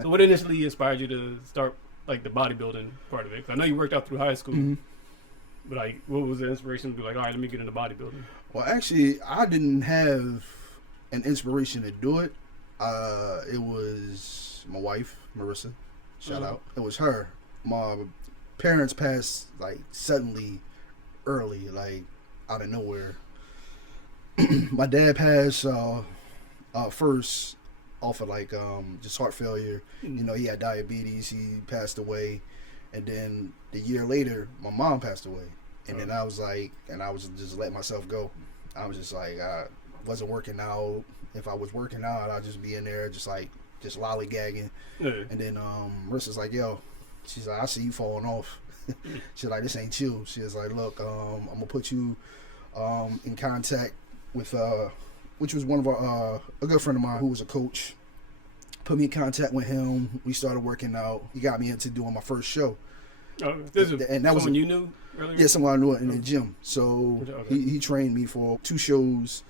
So what initially inspired you to start like the bodybuilding part of it? 'Cause I know you worked out through high school, but like, what was the inspiration to be like, all right, let me get into bodybuilding? Well, actually, I didn't have an inspiration to do it. It was my wife, Marissa. Shout out. It was her. My parents passed like suddenly, early, like out of nowhere. My dad passed first off of like just heart failure. You know, he had diabetes. He passed away, and then the year later, my mom passed away. And then I was like, and I was just letting myself go. I was just like, I wasn't working out. If I was working out, I'd just be in there just lollygagging. Yeah. And then Marissa's like, yo, she's like, I see you falling off. She's like, this ain't you. She was like, look, I'm gonna put you in contact with which was one of our a good friend of mine who was a coach. Put me in contact with him. We started working out. He got me into doing my first show. Oh, and that was someone you knew earlier? Yeah, someone I knew in the gym. So he trained me for 2 shows.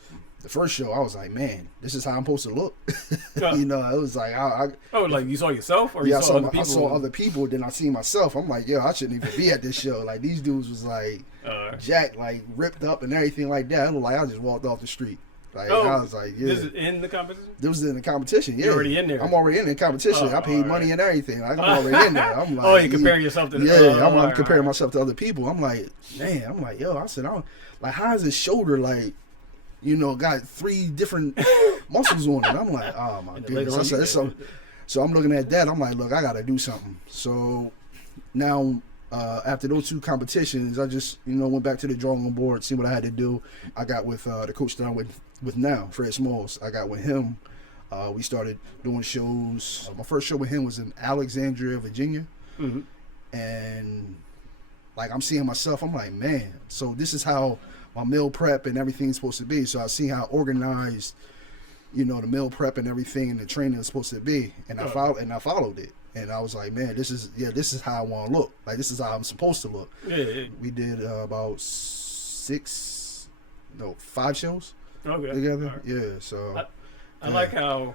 The first show, I was like, man, this is how I'm supposed to look. You know, it was like, like you saw yourself, or yeah, you saw other people? I saw other people. Then I seen myself. I'm like, yo, I shouldn't even be at this show. Like these dudes was like jacked, like ripped up and everything like that. I looked like I just walked off the street. Like I was like, yeah. This is in the competition? This was in the competition, yeah. You're already in there? I'm already in the competition. I paid money and everything. Like, I'm already in there. I'm like, you comparing yourself to the I'm comparing myself to other people. I'm like, man, I'm like, yo, I said, like, how is his shoulder, like, you know, got 3 different muscles on it? I'm like, oh my goodness. So I'm looking at that. I'm like, look, I got to do something. So now, after those 2 competitions, I just, you know, went back to the drawing board, see what I had to do. I got with the coach that I'm with now, Fred Smalls. I got with him. We started doing shows. My first show with him was in Alexandria, Virginia. And like I'm seeing myself, I'm like, man, so this is how my meal prep and everything's supposed to be. So I see how organized, you know, the meal prep and everything and the training is supposed to be. And I followed it. And I was like, man, this is how I want to look. Like, this is how I'm supposed to look. Yeah. We did about 5 shows together. Right. Yeah, so. I like how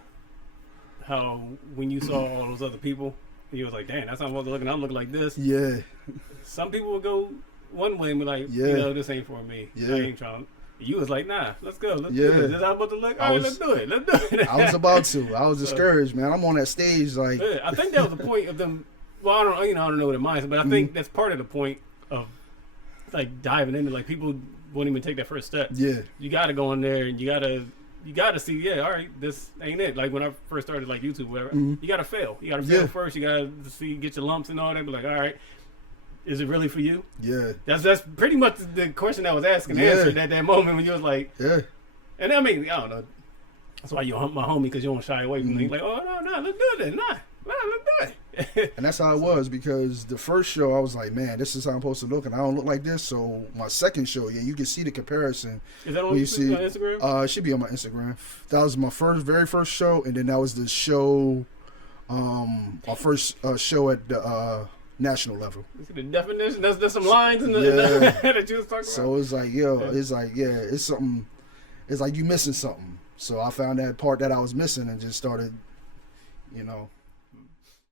when you saw all those other people, you was like, dang, that's how I'm supposed to look, and I'm looking like this. Yeah. Some people would go one way and be like, you know, this ain't for me. Yeah. I ain't trying. You was like, nah, let's go. Let's do this. This is how I'm about to look. All right, let's do it. Let's do it. I was about to. I was discouraged, man. I'm on that stage like. Yeah, I think that was the point of them. Well, I don't know what it means, but I think that's part of the point of like diving into, like, people won't even take that first step. Yeah. You got to go in there and you got to see, yeah, all right, this ain't it. Like when I first started like YouTube, whatever, you got to fail. You got to fail first. You got to see, get your lumps and all that. Be like, all right, is it really for you? Yeah. That's pretty much the question I was asking answered at that moment when you was like, yeah. And I mean, I don't know. That's why you hump my homie, because you don't shy away from me. Like, oh, no, let's do this. Nah, let's do it. And that's how it was, because the first show I was like, man, this is how I'm supposed to look, and I don't look like this. So my second show, you can see the comparison. Is that on Instagram? It should be on my Instagram. That was my very first show, and then that was the show, our first show at the national level. The definition, there's some lines in the that you was talking about. So it's like, it's something. It's like you missing something. So I found that part that I was missing and just started, you know.